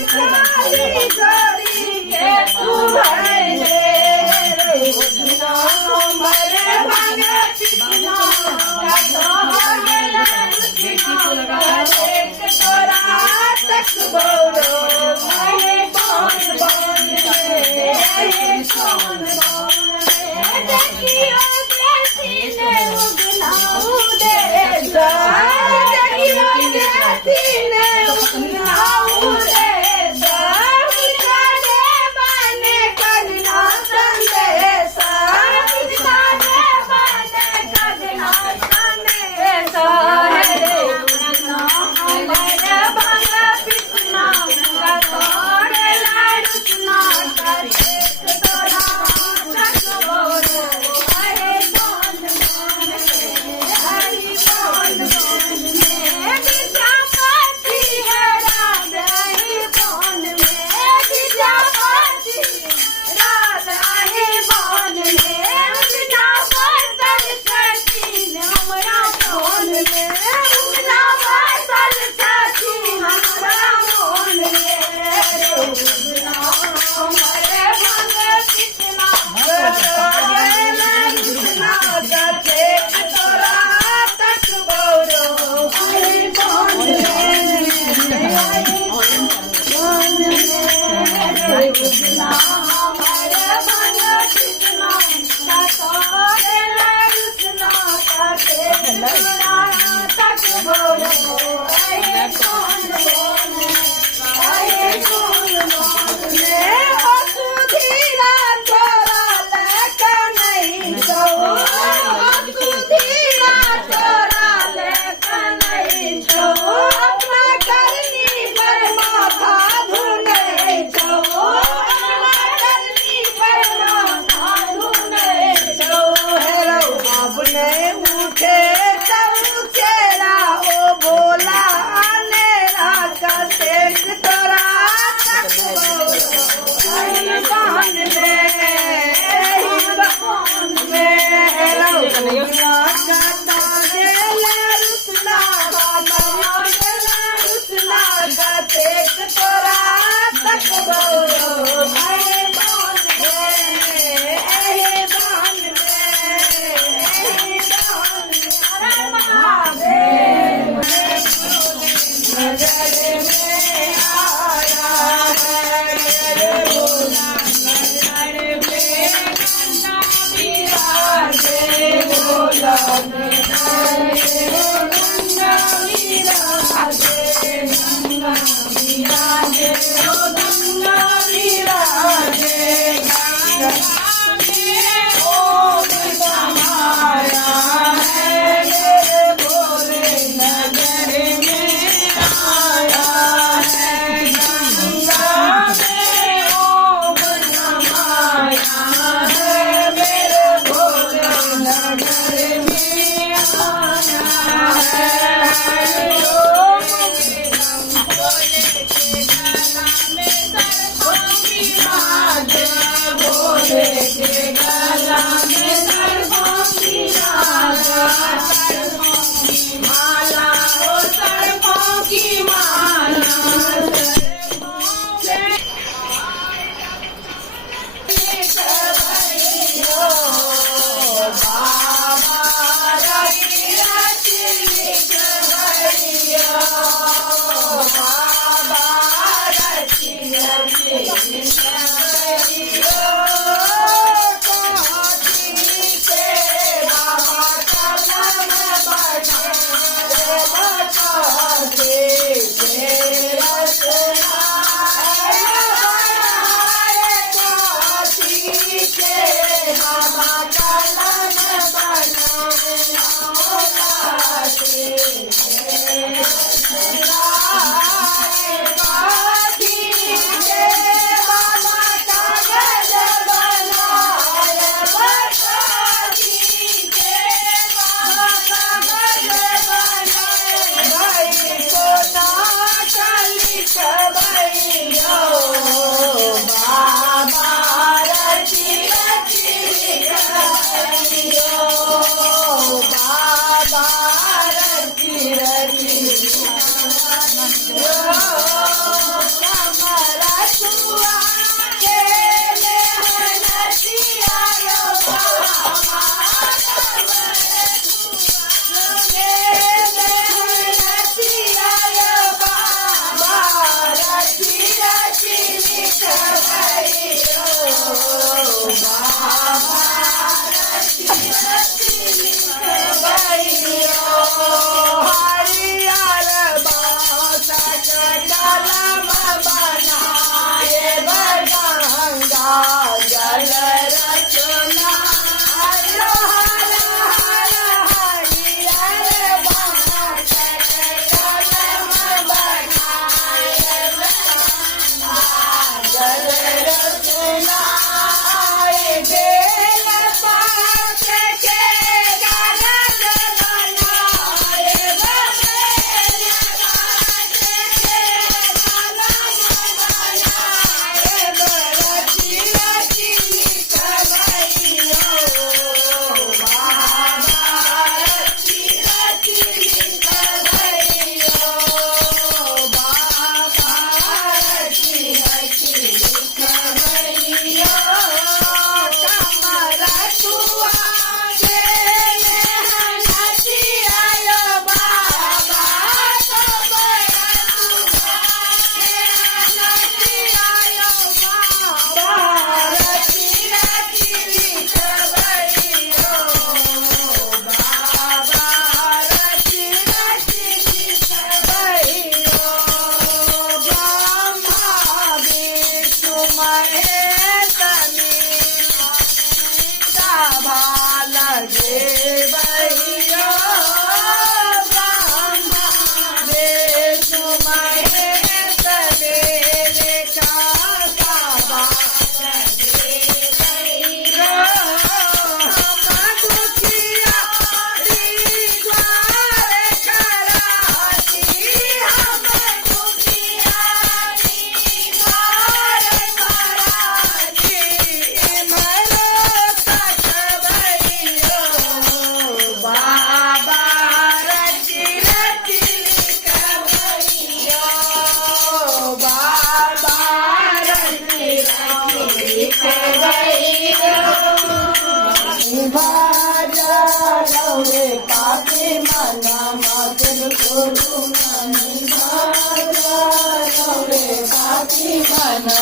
મારી જોડી કે તું ભણે મરે ભાગે તોરા તક બોલો મને કોણ બોલે કોણ બોલે દેખીઓ દેસીને ઉગલાઉં દે દેખીઓ દેસીને ઉગલાઉં દે महेशनी सभा लगे भैया ब्रह्मा विष्णु महेश मेरे का सभा लगे भैया हम दुखिया द्वार कराती हम दुखिया द्वार कराती मरो तक भैया बाबा रची रची भैया बाबा रची रची भैया भाजा लौरे पापी मना मातुल गुरु ननी भाजा लौरे पापी मना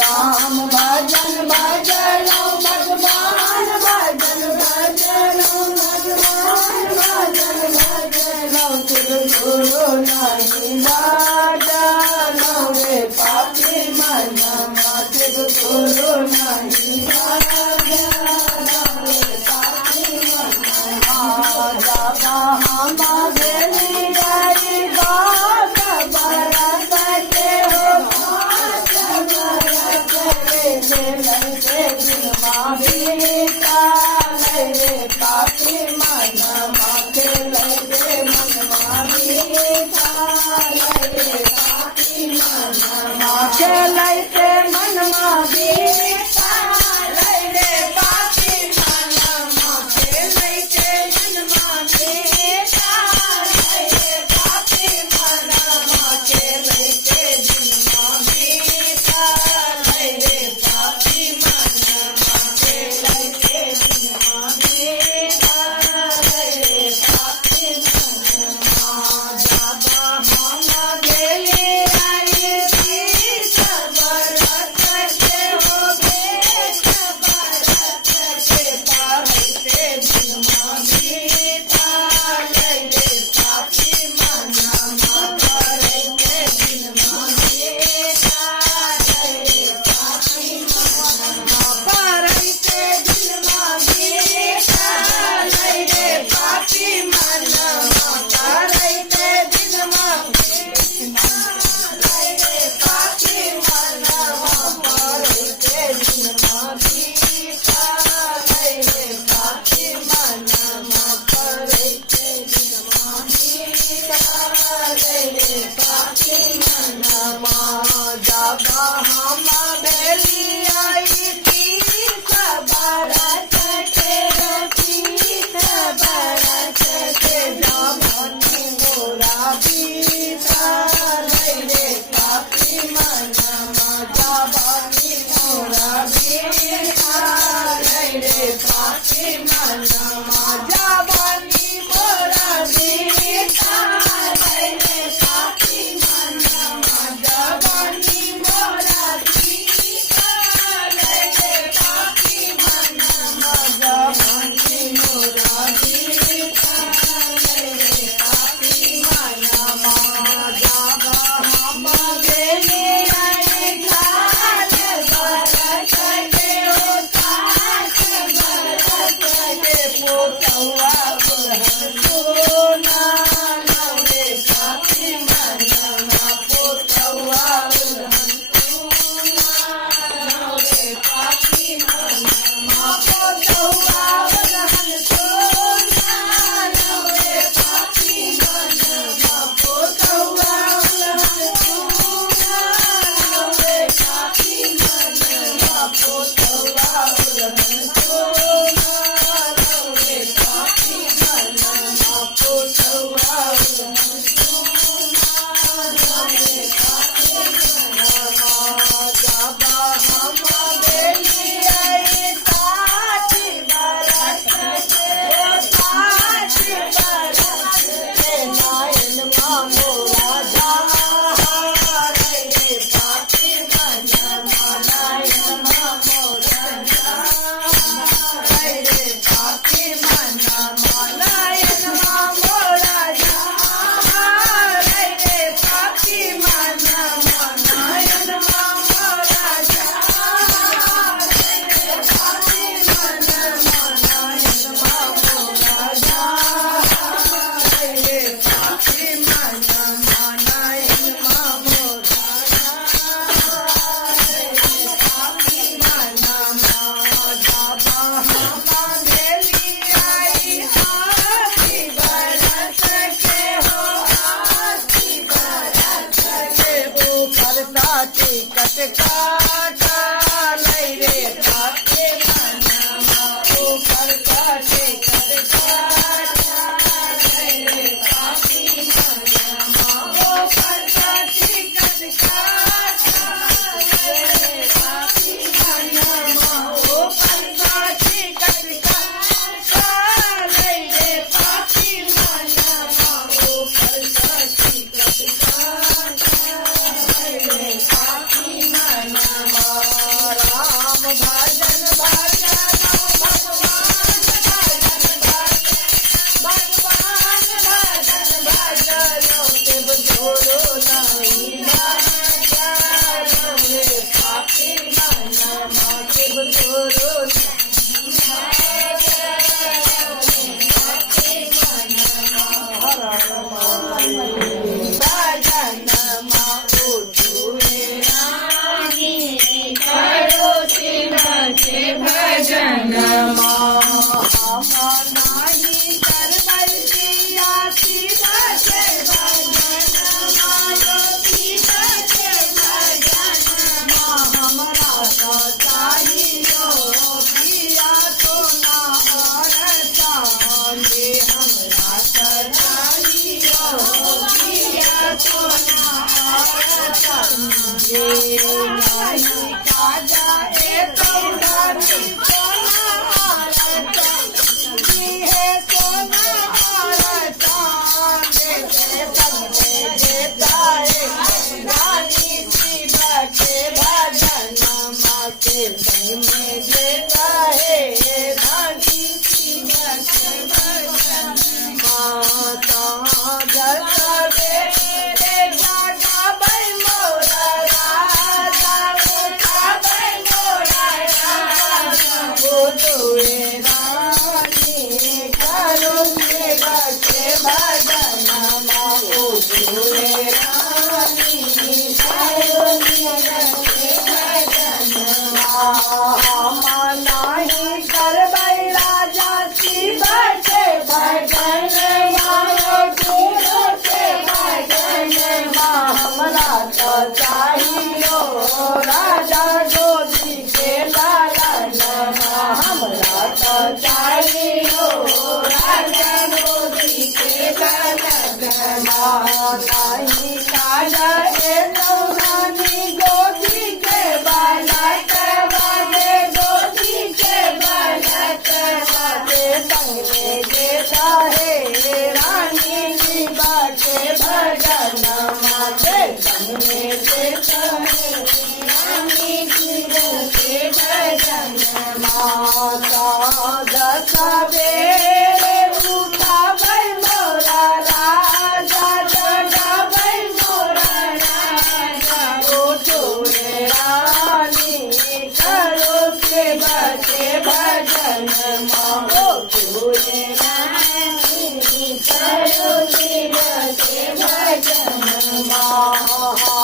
राम भजन भजनो भगवान भजन भजनो भगवान भजन भजनो तुल गुरु ननी भाजा लौरे पापी मना मातुल गुरु ननी भाजा लैते मनमा बीता लैले पापी मनमा लैते मनमा बीता लैले पापी मनमा लैते मनमा बीता लैले पापी मनमा लैते मनमा बीता लैले पापी मनमा जाबा हम गेले चौदह टिकट काटा लई रे पापी मनमा ऊपर का टिकट काटा लई रे पापी मनमा ऊपर का टिकट काटा लई रे पापी मनमा ऊपर का टिकट काटा लई रे पापी मनमा ऊपर का टिकट काटा लई रे पापी मनमा राम भजन भजन भगवान भजन भजनो शिव छोड़ो नहीं जानो रे पापी मनमा शिव छोड़ो भजन नाही करबै पिया शिव के भजन मायो शिव के भजन हमरा तो चाहियो पिया तो ना चांदे हमरा तो चाहियो पिया तो ना चांदे नहीं काजा ए तो धनी नहीं करबै राजा शिव के भजन मायो गुरु के भजन हमरा तो चाहियो राजा गोदी के लालन हमरा तो चाहियो राजा गोदी के लालन नहीं काजा ए नौरानी गोदी के बालक रानी की बाटे भजन माते संगे देता है रानी की बाटे भजन माता दशा बेरे उठा भाई मोरा राजा जगा भाई मोरा राजा ओ तोरे रानी करो के बाटे भजन माओ तोरे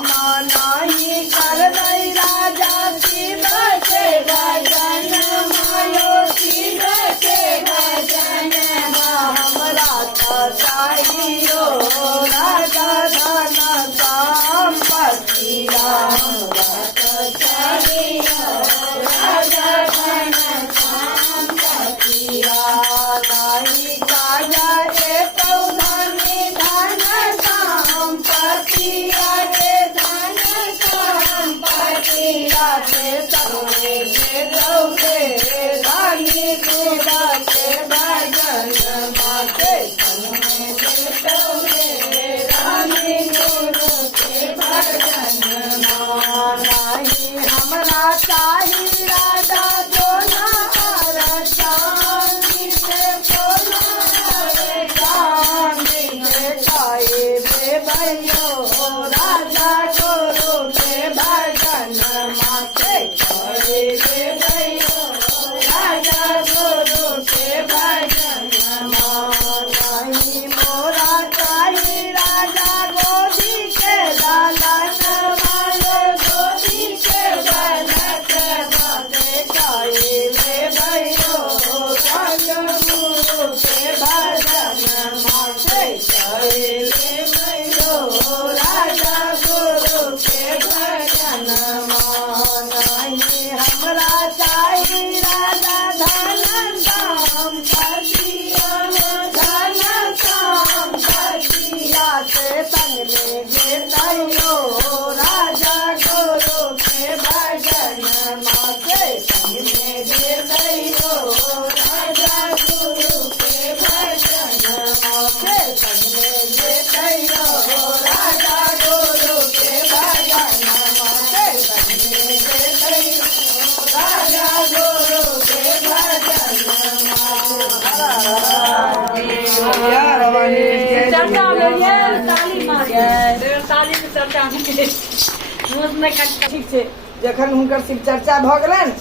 नहीं करबै राजा शिव के भजन मायो शिव के भजन हमरा तो चाहियो राजा धन संपत्ति हमरा तो चाहियो राजा धन संपत्ति नहीं काजा ए पौधनी धन संपत्ति के धन संपत्ति के संगे के रानी गुरा के भजन माते संगे रानी गुरु के भजन नहीं हमरा चाही राजा सोना चांदी से सोना चांदी के चाहे बे भैयो राजा गुरु के भजन माते चाहे बे भैयो राजा गुरु के भजन नहीं मोरा चाही राजा गोदी के लालन वाले गोदी के बालक चर्चा में ताली मारिए ताली में चर्चा में ठीक छै जखन हुनकर शिव चर्चा भऽ गेलनि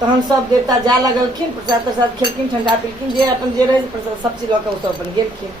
तहन सब देवता जा लगलखिन प्रसाद प्रसाद खेलखिन ठंडा पीलखिन जे अपन जे रहे प्रसाद सब चीज लऽ कऽ सब अपन गेलखिन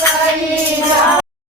Bye.